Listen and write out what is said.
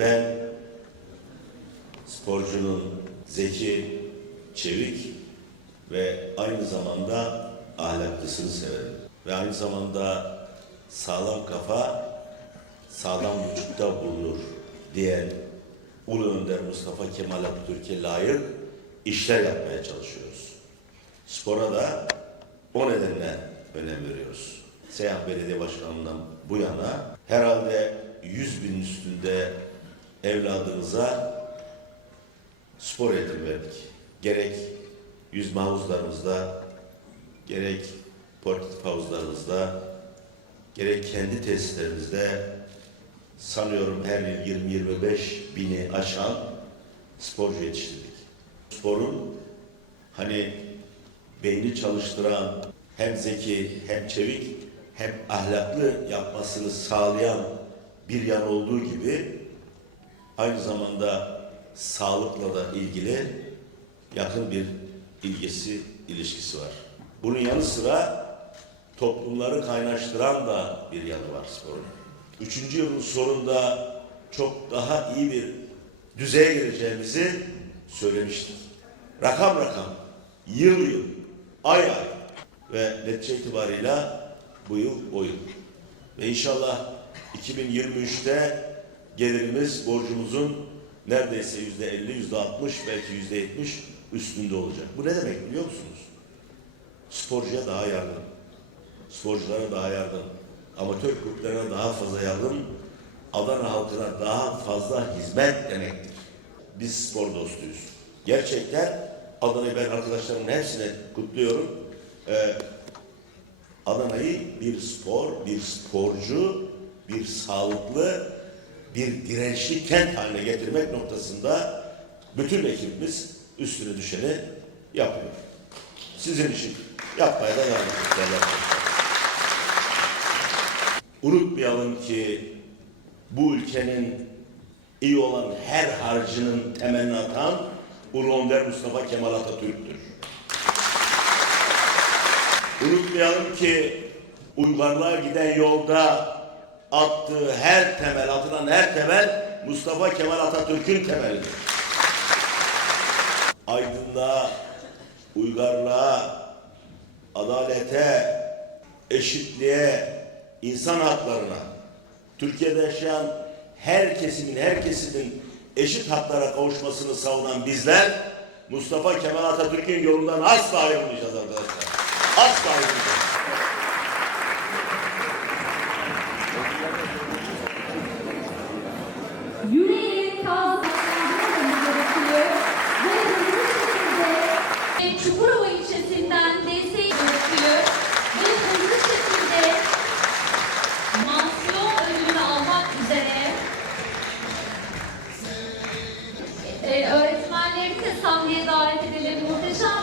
Ben sporcunun zeki, çevik ve aynı zamanda ahlaklısını severim. Ve aynı zamanda sağlam kafa sağlam vücutta bulunur diyen Ulu Önder Mustafa Kemal Atatürk'e layık işler yapmaya çalışıyoruz. Spora da o nedenle önem veriyoruz. Seyhan Belediye Başkanı'ndan bu yana herhalde 100 bin üstünde evladınıza spor eğitimi verdik. Gerek yüzme havuzlarımızda, gerek portatif havuzlarımızda, gerek kendi tesislerimizde sanıyorum her yıl 20-25 bini aşan sporcu yetiştirdik. Sporun hani beyni çalıştıran hem zeki hem çevik hem ahlaklı yapmasını sağlayan bir yan olduğu gibi aynı zamanda sağlıkla da ilgili yakın bir ilgisi, ilişkisi var. Bunun yanı sıra toplumları kaynaştıran da bir yanı var sporun. Üçüncü yılın sonunda çok daha iyi bir düzeye geleceğimizi söylemiştik. Rakam rakam, yıl yıl, ay ay ve netice itibarıyla bu yıl o yıl. Ve inşallah 2023'te gelirimiz borcumuzun neredeyse yüzde 50, yüzde 60 belki yüzde 70 üstünde olacak. Bu ne demek biliyor musunuz? Sporcuya daha yardım, sporculara daha yardım, amatör kulüplerine daha fazla yardım, Adana halkına daha fazla hizmet demektir. Biz spor dostuyuz. Gerçekten Adana'yı ben arkadaşlarımın hepsine kutluyorum. Ee, Adana'yı bir spor, bir sporcu, bir sağlıklı, bir dirençli kent haline getirmek noktasında bütün ekibimiz üstüne düşeni yapıyor. Sizin için yapmaya da devam. Unutmayalım ki bu ülkenin iyi olan her harcının temelini atan Ulu Mustafa Kemal Atatürk'tür. Unutmayalım ki uygarlığa giden yolda attığı her temel, atılan her temel Mustafa Kemal Atatürk'ün temelidir. Aydınlığa, uygarlığa, adalete, eşitliğe, insan haklarına, Türkiye'de yaşayan her kesimin, her kesimin eşit haklara kavuşmasını savunan bizler Mustafa Kemal Atatürk'ün yolundan asla ayrılmayacağız arkadaşlar. Asla ayrılmayacağız. Öğretmenlerimizi de sahneye davet edelim. Muhteşem